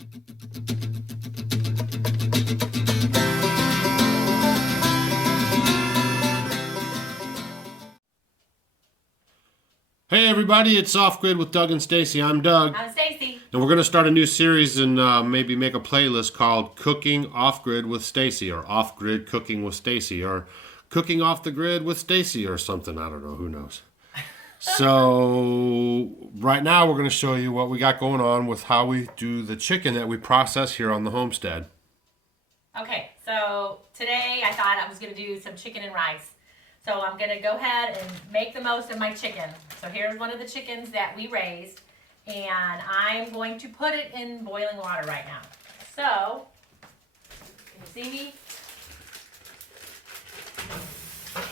Hey everybody, it's Off Grid with Doug and Stacy. I'm Doug. I'm Stacy. And we're going to start a new series and maybe make a playlist called Cooking Off Grid with Stacy, or Off Grid Cooking with Stacy, or Cooking Off the Grid with Stacy, or something. I don't know. Who knows? So right now we're going to show you what we got going on with how we do the chicken that we process here on the homestead. Okay, so today I thought I was going to do some chicken and rice. So I'm going to go ahead and make the most of my chicken. So here's one of the chickens that we raised, and I'm going to put it in boiling water right now. So, can you see me?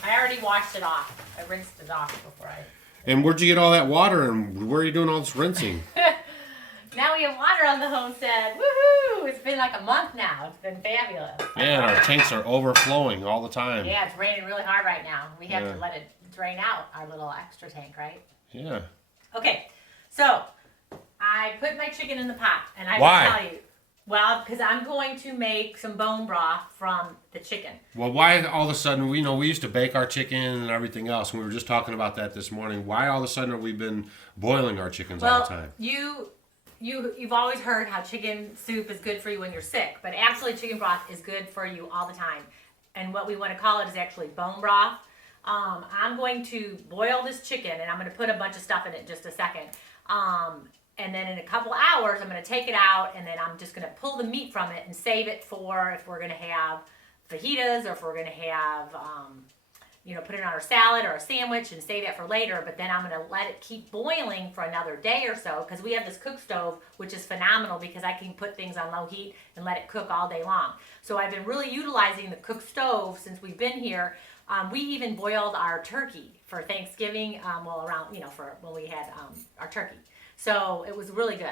I already washed it off. I rinsed it off before I... And where'd you get all that water, and where are you doing all this rinsing? Now we have water on the homestead. Woohoo! It's been like a month now. It's been fabulous. Yeah, and our tanks are overflowing all the time. Yeah, it's raining really hard right now. We have to let it drain out, our little extra tank, right? Yeah. Okay, so I put my chicken in the pot, and I Why? will tell you. Well, because I'm going to make some bone broth from the chicken. Well, why all of a sudden, we used to bake our chicken and everything else, and we were just talking about that this morning. Why all of a sudden have we been boiling our chickens all the time? You've always heard how chicken soup is good for you when you're sick, but actually chicken broth is good for you all the time. And what we want to call it is actually bone broth. I'm going to boil this chicken, and I'm going to put a bunch of stuff in it in just a second. And then in a couple hours, I'm going to take it out, and then I'm just going to pull the meat from it and save it for if we're going to have fajitas, or if we're going to have, put it on our salad or a sandwich and save it for later. But then I'm going to let it keep boiling for another day or so, because we have this cook stove, which is phenomenal because I can put things on low heat and let it cook all day long. So I've been really utilizing the cook stove since we've been here. We even boiled our turkey for Thanksgiving, for when we had our turkey. So it was really good.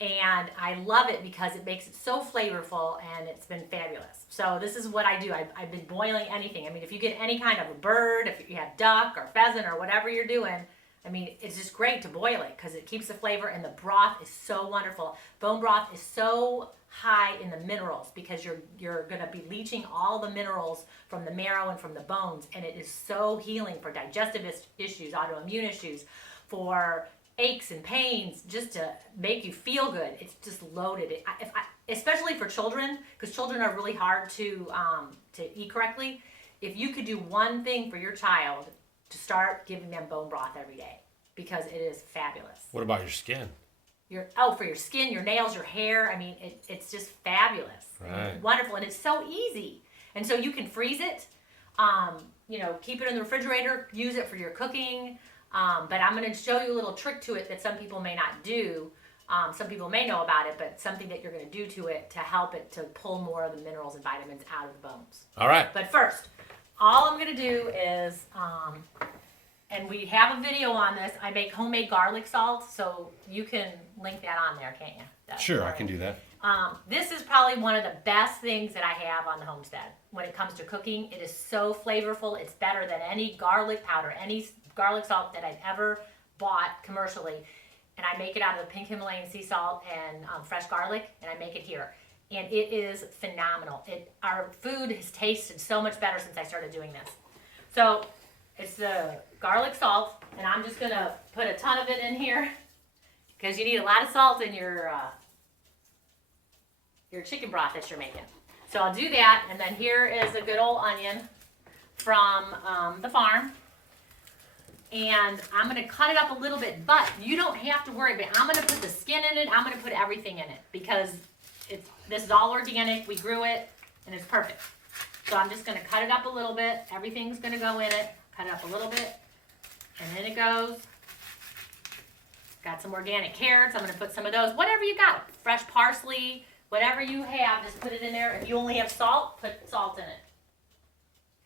And I love it because it makes it so flavorful, and it's been fabulous. So this is what I do. I've been boiling anything. I mean, if you get any kind of a bird, if you have duck or pheasant or whatever you're doing, I mean, it's just great to boil it because it keeps the flavor, and the broth is so wonderful. Bone broth is so high in the minerals because you're going to be leaching all the minerals from the marrow and from the bones, and it is so healing for digestive issues, autoimmune issues, for aches and pains, just to make you feel good. It's just loaded. Especially for children, because children are really hard to eat correctly. If you could do one thing for your child, to start giving them bone broth every day, because it is fabulous. What about your skin? For your skin, your nails, your hair. I mean, it's just fabulous. Right. And wonderful, and it's so easy. And so you can freeze it. Keep it in the refrigerator. Use it for your cooking. But I'm going to show you a little trick to it that some people may not do. Some people may know about it, but something that you're going to do to it to help it to pull more of the minerals and vitamins out of the bones. All right. But first, all I'm going to do is, and we have a video on this, I make homemade garlic salt, so you can link that on there, can't you? Sure, I can do that. This is probably one of the best things that I have on the homestead when it comes to cooking. It is so flavorful. It's better than any garlic powder, any garlic salt that I've ever bought commercially. And I make it out of the pink Himalayan sea salt and fresh garlic, and I make it here. And it is phenomenal. Our food has tasted so much better since I started doing this. So it's the garlic salt, and I'm just going to put a ton of it in here because you need a lot of salt in your chicken broth that you're making. So I'll do that, and then here is a good old onion from the farm. And I'm going to cut it up a little bit, but you don't have to worry. But I'm going to put the skin in it. I'm going to put everything in it because this is all organic. We grew it, and it's perfect. So I'm just going to cut it up a little bit. Everything's going to go in it. Cut it up a little bit, and then it goes. Got some organic carrots. I'm going to put some of those. Whatever you got, fresh parsley, whatever you have, just put it in there. If you only have salt, put salt in it.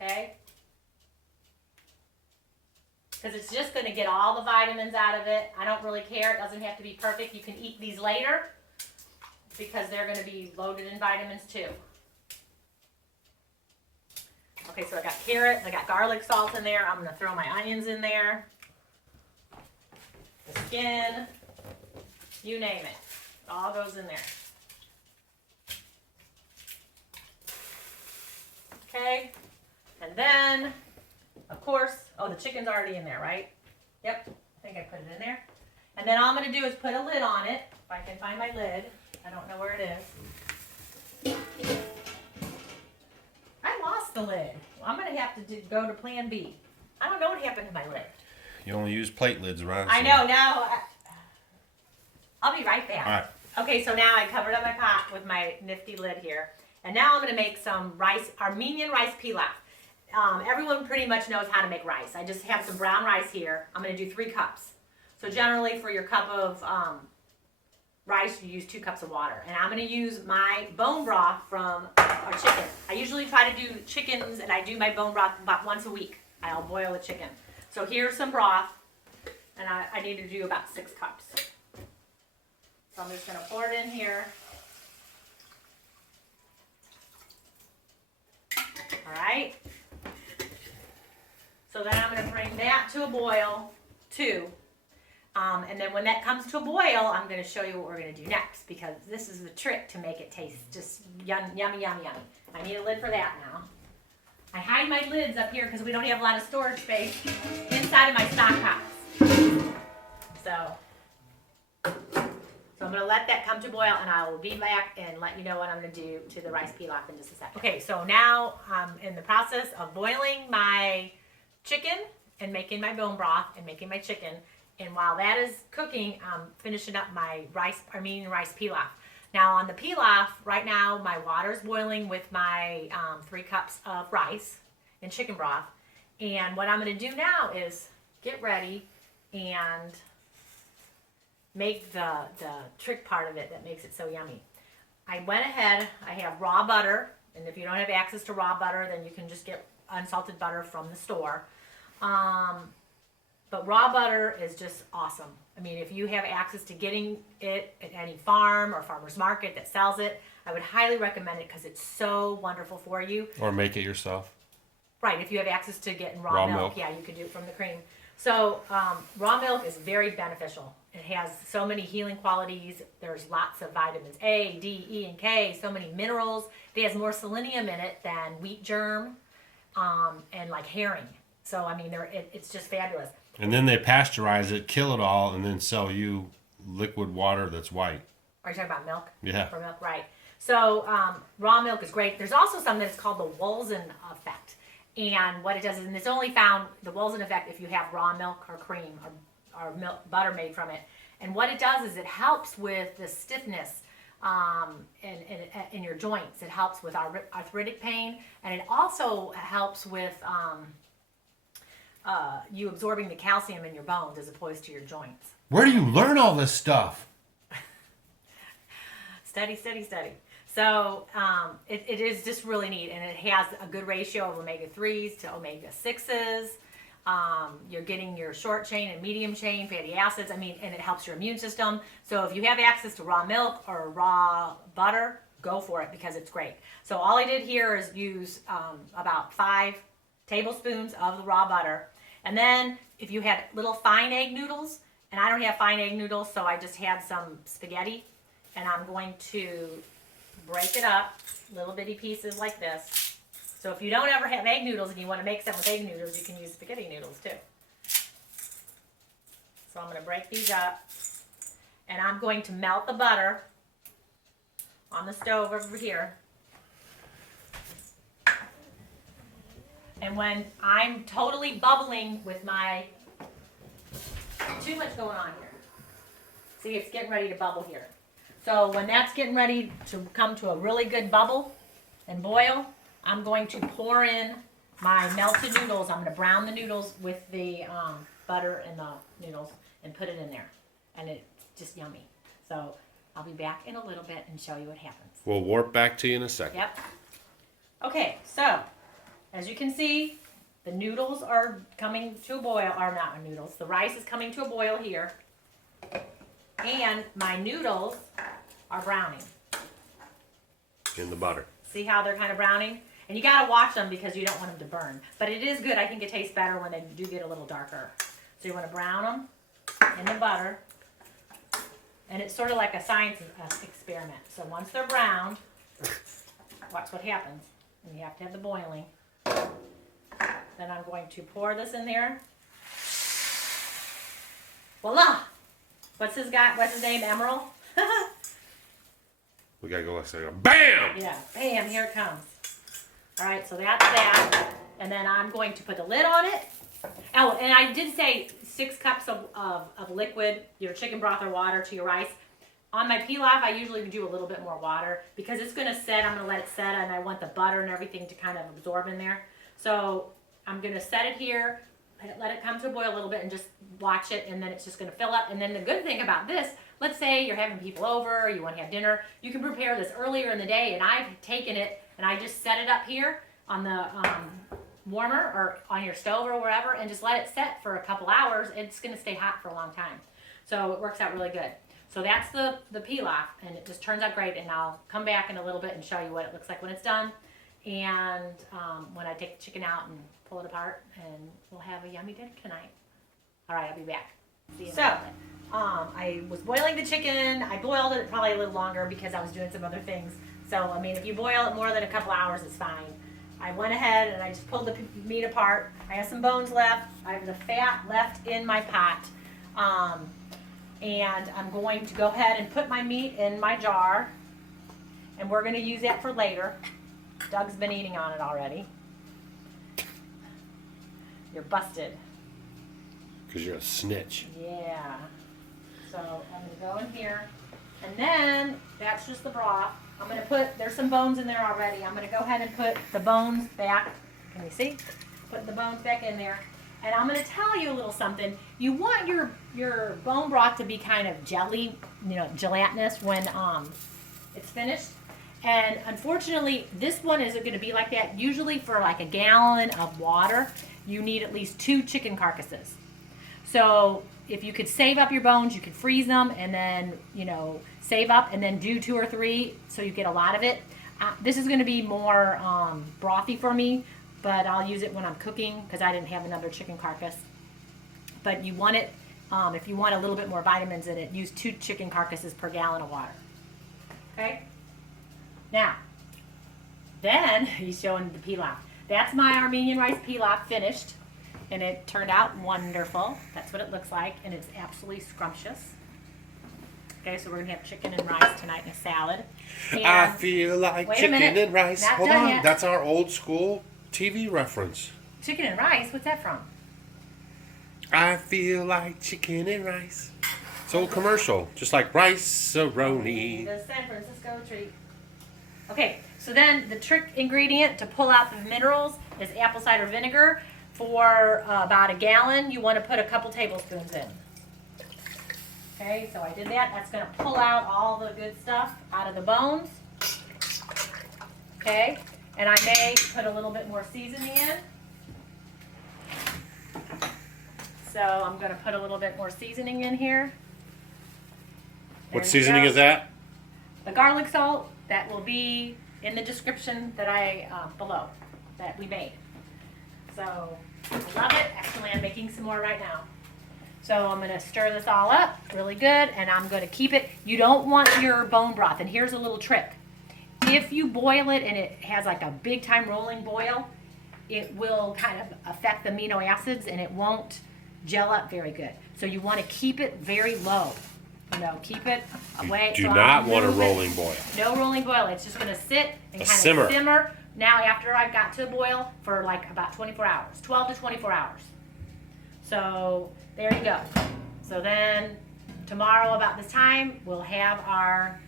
Okay. Because it's just going to get all the vitamins out of it. I don't really care. It doesn't have to be perfect. You can eat these later because they're going to be loaded in vitamins too. Okay, so I got carrots. I got garlic salt in there. I'm going to throw my onions in there. The skin. You name it. It all goes in there. Okay. And then, of course, oh, the chicken's already in there, right? Yep, I think I put it in there. And then all I'm going to do is put a lid on it, if I can find my lid. I don't know where it is. I lost the lid. I'm going to have to go to plan B. I don't know what happened to my lid. You only use plate lids around. I know, now. I'll be right back. All right. Okay, so now I covered up my pot with my nifty lid here. And now I'm going to make some Armenian rice pilaf. Everyone pretty much knows how to make rice. I just have some brown rice here. I'm going to do 3 cups. So generally for your cup of rice, you use 2 cups of water. And I'm going to use my bone broth from our chicken. I usually try to do chickens, and I do my bone broth about once a week. I'll boil the chicken. So here's some broth, and I need to do about 6 cups. So I'm just going to pour it in here. All right. So then I'm going to bring that to a boil too. And then when that comes to a boil, I'm going to show you what we're going to do next, because this is the trick to make it taste just yummy, yummy, yummy. I need a lid for that now. I hide my lids up here because we don't have a lot of storage space inside of my stock pots. So I'm going to let that come to boil, and I will be back and let you know what I'm going to do to the rice pilaf in just a second. Okay, so now I'm in the process of boiling my chicken and making my bone broth and making my chicken. And while that is cooking, I'm finishing up my Armenian rice pilaf. Now on the pilaf, right now my water's boiling with my 3 cups of rice and chicken broth. And what I'm going to do now is get ready and make the trick part of it that makes it so yummy. I went ahead, I have raw butter, and if you don't have access to raw butter, then you can just get unsalted butter from the store. But raw butter is just awesome. I mean, if you have access to getting it at any farm or farmer's market that sells it, I would highly recommend it because it's so wonderful for you. Or make it yourself. Right, if you have access to getting raw milk, yeah, you could do it from the cream. So raw milk is very beneficial. It has so many healing qualities. There's lots of vitamins A, D, E, and K, so many minerals. It has more selenium in it than wheat germ and like herring. So, I mean, it's just fabulous. And then they pasteurize it, kill it all, and then sell you liquid water that's white. Are you talking about milk? Yeah. For milk, right. So raw milk is great. There's also something that's called the Wolzen effect. And what it does is, and it's only found, the Wolzen effect, if you have raw milk or cream or milk, butter made from it. And what it does is it helps with the stiffness in your joints. It helps with arthritic pain. And it also helps with you absorbing the calcium in your bones as opposed to your joints. Where do you learn all this stuff? Study. So it is just really neat, and it has a good ratio of omega-3s to omega-6s. You're getting your short chain and medium chain fatty acids. I mean, and it helps your immune system. So if you have access to raw milk or raw butter, go for it because it's great. So all I did here is use about 5 tablespoons of the raw butter. And then if you had little fine egg noodles, and I don't have fine egg noodles, so I just had some spaghetti, and I'm going to break it up, little bitty pieces like this. So if you don't ever have egg noodles and you want to make some with egg noodles, you can use spaghetti noodles too. So I'm going to break these up, and I'm going to melt the butter on the stove over here. And when I'm totally bubbling with my, too much going on here. See, it's getting ready to bubble here. So when that's getting ready to come to a really good bubble and boil, I'm going to pour in my melted noodles. I'm going to brown the noodles with the butter and the noodles and put it in there. And it's just yummy. So I'll be back in a little bit and show you what happens. We'll warp back to you in a second. Yep. Okay, so as you can see, the noodles are coming to a boil, or not noodles, the rice is coming to a boil here. And my noodles are browning. In the butter. See how they're kind of browning? And you gotta watch them because you don't want them to burn. But it is good, I think it tastes better when they do get a little darker. So you wanna brown them in the butter. And it's sort of like a science experiment. So once they're browned, watch what happens. And you have to have the boiling. Then I'm going to pour this in there. Voila! What's his name? Emerald? We gotta go like that. Bam! Yeah, bam, here it comes. All right, so that's that. And then I'm going to put the lid on it. Oh, and I did say 6 cups of liquid, your chicken broth or water to your rice. On my pilaf, I usually do a little bit more water because it's going to set. I'm going to let it set, and I want the butter and everything to kind of absorb in there. So I'm going to set it here, let it come to a boil a little bit, and just watch it, and then it's just going to fill up. And then the good thing about this, let's say you're having people over, or you want to have dinner, you can prepare this earlier in the day, and I've taken it, and I just set it up here on the warmer or on your stove or wherever, and just let it set for a couple hours. It's going to stay hot for a long time. So it works out really good. So that's the pilaf, and it just turns out great, and I'll come back in a little bit and show you what it looks like when it's done, and when I take the chicken out and pull it apart, and we'll have a yummy dinner tonight. All right, I'll be back. See you so, I was boiling the chicken. I boiled it probably a little longer because I was doing some other things. So, I mean, if you boil it more than a couple hours, it's fine. I went ahead and I just pulled the meat apart. I have some bones left. I have the fat left in my pot. And I'm going to go ahead and put my meat in my jar. And we're going to use that for later. Doug's been eating on it already. You're busted. Because you're a snitch. Yeah. So I'm going to go in here. And then, that's just the broth. I'm going to put, there's some bones in there already. I'm going to go ahead and put the bones back. Can you see? Put the bones back in there. And I'm going to tell you a little something. You want your bone broth to be kind of jelly, gelatinous when it's finished. And unfortunately, this one isn't going to be like that. Usually for like a gallon of water, you need at least 2 chicken carcasses. So if you could save up your bones, you could freeze them and then, save up and then do 2 or 3 so you get a lot of it. This is going to be more brothy for me, but I'll use it when I'm cooking because I didn't have another chicken carcass. But you want it, if you want a little bit more vitamins in it, use 2 chicken carcasses per gallon of water. Okay? Now, then he's showing the pilaf. That's my Armenian rice pilaf finished, and it turned out wonderful. That's what it looks like, and it's absolutely scrumptious. Okay, so we're gonna have chicken and rice tonight and a salad. And I feel like chicken and rice. Not Hold done on, yet. that's our old school TV reference. Chicken and rice? What's that from? I feel like chicken and rice. It's an old commercial, just like rice-a-roni. The San Francisco treat. Okay, so then the trick ingredient to pull out the minerals is apple cider vinegar. For about a gallon, you want to put a couple tablespoons in. Okay, so I did that. That's going to pull out all the good stuff out of the bones. Okay, and I may put a little bit more seasoning in. So I'm going to put a little bit more seasoning in here. What There you seasoning go. is that? The garlic salt, that will be in the description that I, below, that we made. So, I love it. Actually, I'm making some more right now. So I'm going to stir this all up really good, and I'm going to keep it. You don't want your bone broth, and here's a little trick. If you boil it and it has like a big time rolling boil, it will kind of affect the amino acids, and it won't gel up very good. So you want to keep it very low. Keep it away. Do So not I'm want a moving. rolling boil. No rolling boil. It's just going to sit and kind of simmer. simmer. Now, after I got to a boil for like about 24 hours, 12 to 24 hours. So there you go. So then tomorrow about this time, we'll have our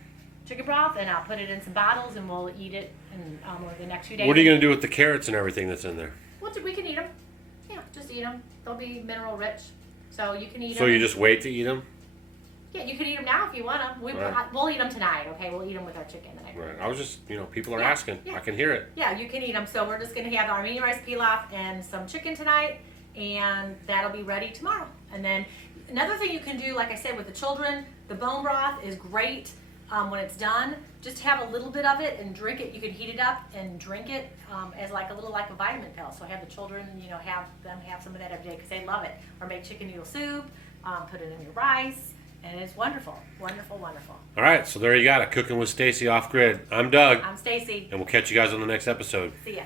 chicken broth, and I'll put it in some bottles, and we'll eat it in over the next few days. What are you going to do with the carrots and everything that's in there? We can eat them. Yeah, just eat them. They'll be mineral rich, so you can eat them. So you just wait to eat them? Yeah, you can eat them now if you want them. Right. We'll eat them tonight, okay? We'll eat them with our chicken tonight. Right. I was just, people are Yeah, asking. yeah. I can hear it. Yeah, you can eat them. So we're just going to have our Armenian rice pilaf and some chicken tonight, and that'll be ready tomorrow. And then another thing you can do, like I said, with the children, the bone broth is great when it's done. Just have a little bit of it and drink it. You can heat it up and drink it as like a vitamin pill. So have the children, have some of that every day because they love it. Or make chicken noodle soup, put it in your rice. And it's wonderful, wonderful, wonderful. All right, so there you got it. Cooking with Stacy off grid. I'm Doug. I'm Stacy. And we'll catch you guys on the next episode. See ya.